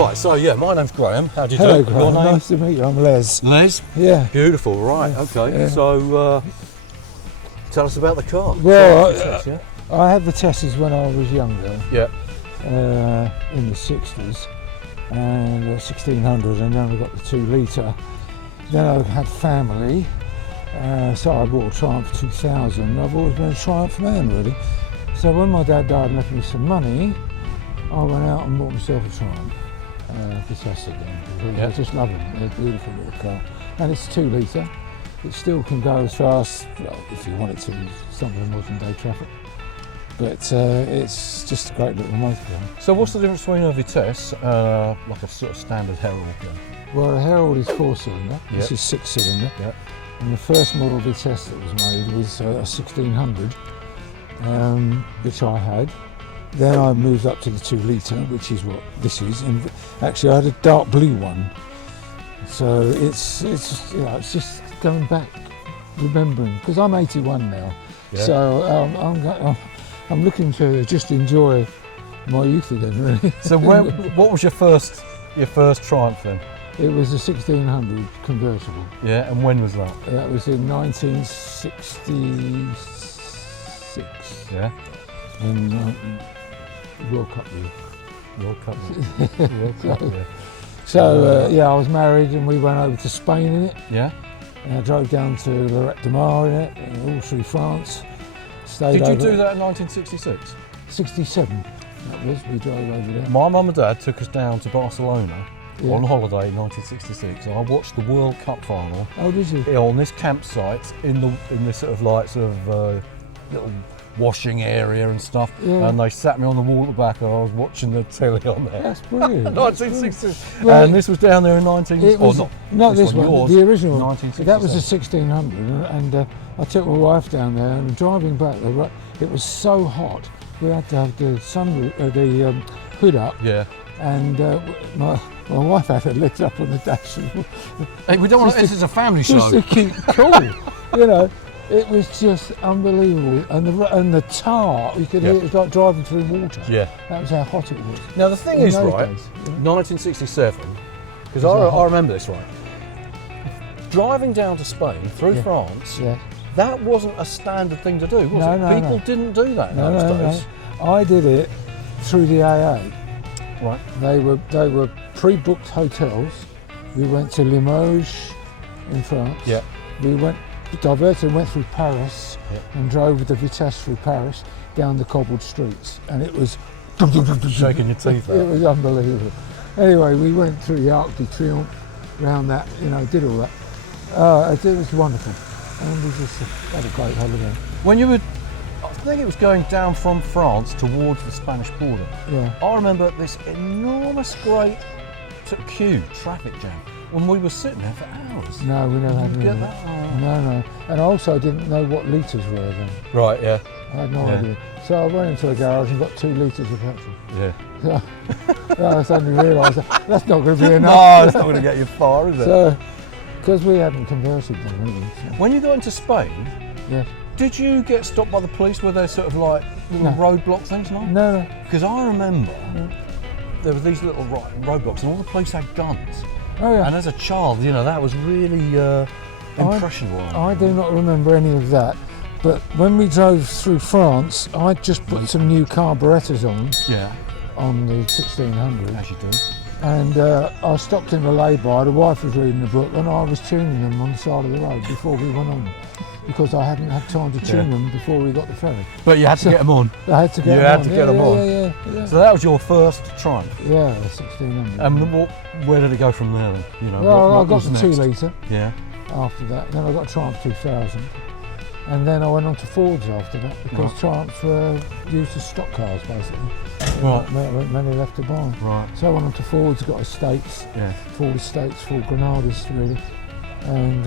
Right, so yeah, my name's Graham. How do you Hello, do? Graham. Your name? Nice to meet you. I'm Les. Les? Yeah. Beautiful, right, okay. Yeah. So, tell us about the car. Well, Yeah. I had the Tessas when I was younger, Yeah. in the 60s, and 1600, and then I got the 2 litre. Then I had family, so I bought a Triumph 2000. I've always been a Triumph man, really. So when my dad died and left me some money, I went out and bought myself a Triumph. The Tessa again. Yeah. I just love them. They're a beautiful little car. And it's 2 litre. It still can go as fast, well, if you want it to, some of the modern day traffic. But it's just a great little motor car. So what's the difference between a Vitesse, like a sort of standard Herald? Well, the Herald is 4-cylinder. Yeah. This is 6-cylinder. Yeah. And the first model Vitesse that was made was a 1600, which I had. Then I moved up to the 2 litre, which is what this is. And actually, I had a dark blue one. So it's you know, it's just going back, remembering, because I'm 81 now. Yeah. So I'm looking to just enjoy my youth again, really. So what was your first Triumph then? It was a 1600 convertible. Yeah, and when was that? That was in 1966. Yeah. In World Cup year. World Cup. World Cup, yeah. So I was married and we went over to Spain in it. Yeah. And I drove down to Lorette de Mar in it, all through France. Did you do that in 1966? 67, that was, we drove over there. My mum and dad took us down to Barcelona Yeah. on holiday in 1966. And I watched the World Cup final Oh, did you? on this campsite in this sort of little washing area and stuff. Yeah. And they sat me on the wall at the back and I was watching the telly on there. That's brilliant. 1966. Well, And this was down there in 19... It was, not this one, yours, the original one. 1967. That was a 1600, and I took my wife down there, and driving back, it was so hot, we had to have the hood up, Yeah. and my wife had her legs up on the dash. Hey, we don't want Just this is a family Just show. to keep cool, you know. It was just unbelievable, and the tar, you could hear it was like driving through water. Yeah. That was how hot it was. Now the thing In is, those right, days, yeah. 1967, because Was that I hot? remember this, right, driving down to Spain through Yeah. France, Yeah. that wasn't a standard thing to do, was No, it? no, People no. didn't do that in No, those no, days. no. I did it through the AA. Right. They were pre-booked hotels. We went to Limoges in France. Yeah. We diverted and went through Paris and drove with the Vitesse through Paris down the cobbled streets, and it was Shaking your teeth It out. was unbelievable. Anyway, we went through the Arc de Triomphe, round that, did all that. It was wonderful, and we just had a great holiday. When you were, I think it was going down from France towards the Spanish border. Yeah. I remember this enormous, great sort of queue, traffic jam, when we were sitting there for hours. No, we never had Did any you of get that. that? No. And I also didn't know what litres were then. Right, yeah. I had no Yeah. idea. So I went into a garage and got 2 litres of petrol. Yeah. I suddenly realised that's not going to be enough. No, it's not going to get you far, is it? So, because we hadn't converted them really. So, When you got into Spain, yeah. did you get stopped by the police? Were there sort of like little No. roadblock things? No. No. Because I remember there were these little roadblocks, and all the police had guns. Oh yeah. And as a child, that was really impressionable. I do not remember any of that. But when we drove through France, I just put some new carburettors Yeah, on the 1600. as you do. And I stopped in the lay-by, the wife was reading the book, and I was tuning them on the side of the road before we went on, because I hadn't had time to tune them before we got the ferry. But you had to get them on. I had to get You them had on. to get them on. Yeah. So that was your first Triumph. Yeah, 1600. And where did it go from there then? Well, what I got was the next? 2 litre Yeah. after that. Then I got Triumph 2000. And then I went on to Fords after that, because Triumphs were used as stock cars, basically. Right. There weren't many left to buy. Right. So I went on to Fords, got Estates, Yeah. Ford Estates, Ford Granadas, really. And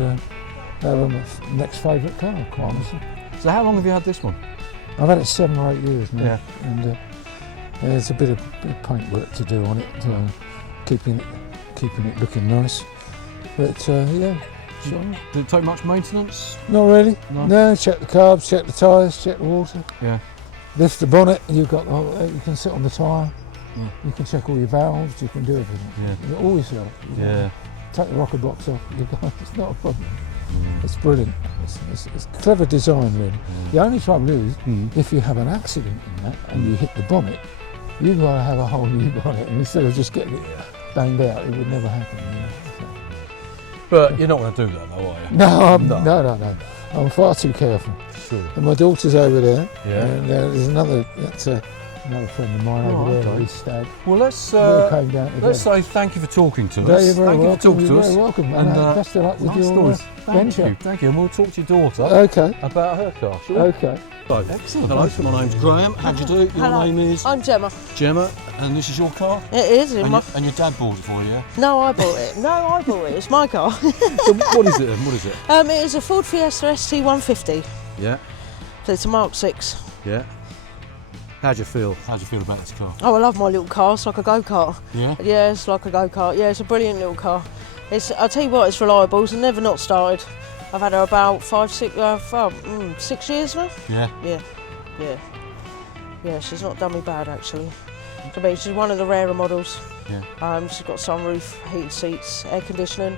they were my next favourite car, quite honestly. So how long have you had this one? I've had it 7 or 8 years now. Yeah. And there's a bit of paintwork to do on it, keeping it looking nice. But yeah. Sure. Did it take much maintenance? Not really. No. No, check the carbs, check the tyres, check the water. Yeah. Lift the bonnet, you've got you can sit on the tyre. You can check all your valves, you can do everything. Yeah. All yourself. Yeah. Take the rocker box off, it's not a problem. It's brilliant. It's clever design, really. The only trouble is, if you have an accident in that and you hit the bonnet, you've got to have a whole new bonnet, and instead of just getting it banged out, it would never happen. So. But you're not going to do that, though, are you? No, no. I'm far too careful. Sure. And my daughter's over there, Yeah. and there's another friend of mine over there, okay. he's Stag. Well, let's Came down together. let's say thank you for talking to us. You're very Thank you welcome. for talking to You're us. very welcome. And, And best of luck with nice your stories. venture. Thank you. And we'll talk to your daughter Okay. about her car, shall we? Okay. So, excellent. Hello, my name's Graham. How do you do? Your Hello. name is? I'm Gemma. Gemma, and this is your car? It is. And, and your dad bought it for you, yeah? No, I bought it. No, I bought it. It's my car. So what is it then? What is it? It is a Ford Fiesta ST150. Yeah, So it's a Mark 6. yeah. How do you feel? How do you feel about this car? Oh, I love my little car. It's like a go-kart. Yeah? Yeah, it's like a go-kart. Yeah, it's a brilliant little car. I'll tell you what, it's reliable. It's never not started. I've had her about 6 years now. Yeah. Yeah, she's not done me bad, actually. I mean, she's one of the rarer models. Yeah. She's got sunroof, heated seats, air conditioning.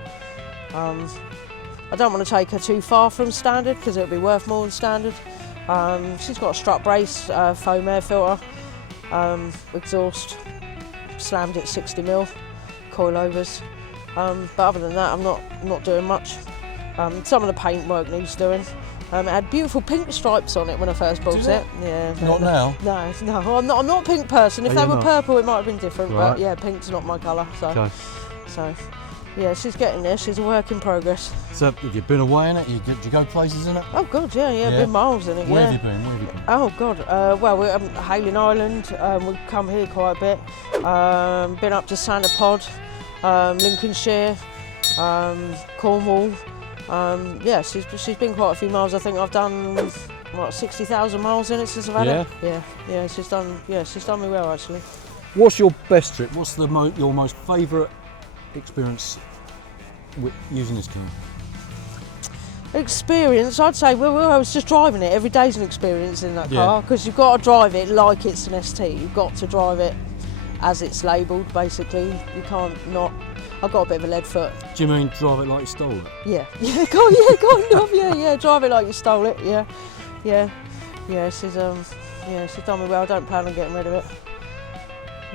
I don't want to take her too far from standard because it'll be worth more than standard. She's got a strut brace, foam air filter, exhaust, slammed at 60mm, coilovers. But other than that, I'm not doing much. Some of the paint work needs doing. It had beautiful pink stripes on it when I first bought it. Yeah. Not now? No, I'm not a pink person. If Oh, they you're were not? purple, it might have been different. Right. But yeah, pink's not my colour. Okay. So, yeah, she's getting there. She's a work in progress. So, have you been away in it? Did you go places in it? Oh God, yeah, Yeah. been miles in it. Where yeah. have you been? Where have you been? Oh God, well we're Hayling Island, we've come here quite a bit, been up to Santa Pod, Lincolnshire, Cornwall, yeah she's been quite a few miles. I think I've done what 60,000 miles in it since I've had it. Yeah, she's done me well actually. What's your best trip? What's your most favourite experience with using this car? Experience, I'd say, well, I was just driving it. Every day's an experience in that Yeah. car because you've got to drive it like it's an ST. You've got to drive it as it's labelled, basically. You can't not. I've got a bit of a lead foot. Do you mean drive it like you stole it? Yeah, kind of, yeah. Drive it like you stole it, yeah. She's done me well. I don't plan on getting rid of it.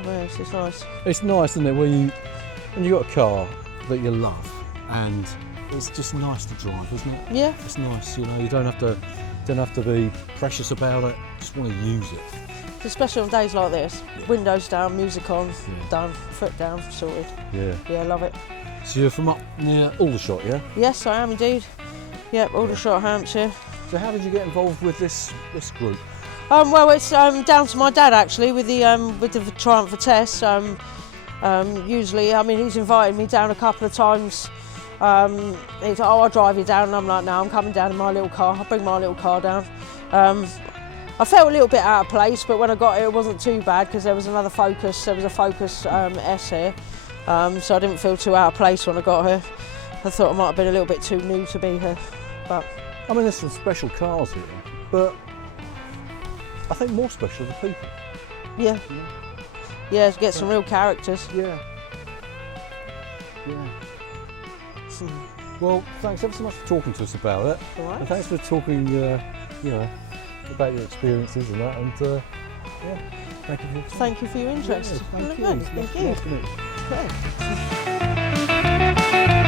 Yeah, she's nice. It's nice, isn't it, when you got a car that you love and it's just nice to drive, isn't it? Yeah. It's nice, you know. You don't have to be precious about it. Just want to use it. Especially on days like this. Yeah. Windows down, music on, Yeah. done, foot down, sorted. Yeah. Yeah, love it. So you're from up near Aldershot, yeah? Yes, I am indeed. Yep, Aldershot, Hampshire. So how did you get involved with this group? Well, it's down to my dad actually with the Triumph for Tess. Usually, I mean, he's invited me down a couple of times. He's like, I'll drive you down, and I'm like, no, I'm coming down in my little car. I'll bring my little car down. I felt a little bit out of place, but when I got here, it wasn't too bad because there was another Focus. There was a Focus S here, so I didn't feel too out of place when I got here. I thought I might have been a little bit too new to be here, but I mean, there's some special cars here, but I think more special are the people. yeah, to get some real characters. Yeah. Well, thanks ever so much for talking to us about it. All right. And thanks for talking, about your experiences and that. And thank you for your time. Thank you for your interest. Yeah, thank you. Thank you. Nice to meet you. Okay.